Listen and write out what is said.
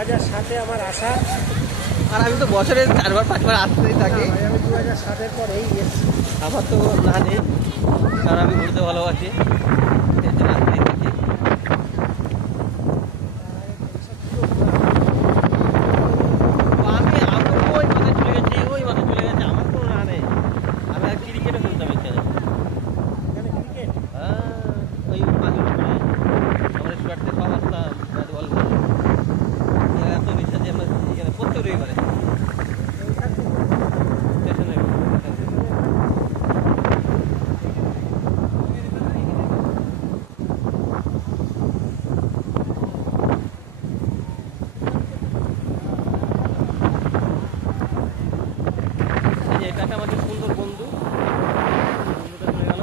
2007-এ আমার আসা, আর আমি তো বছরে 4-5বার আসতেই থাকি। আমি 2007-এর পরেই এসেছি। আমার তো না নেই, কারণ আমি ঘুরতে ভালোবাসি, এর জন্য আসতেই থাকি। আমি ওই মাঠে চলে গেছি, ওই মাঠে চলে গেছি, আমার কোনো না নেই। আমি আর ক্রিকেটও খেলতাম এখানে। এখানে ক্রিকেট ওই মাঝে মাঝে আমরা স্টুয়ার্টে সব আসতাম ব্যাট বল। এত নিচা যে আমরা এখানে প্রত্যেক রবিবারে স্টেশনে এটা একটা আমাদের সুন্দর বন্ধু, বন্ধুটা চলে গেল।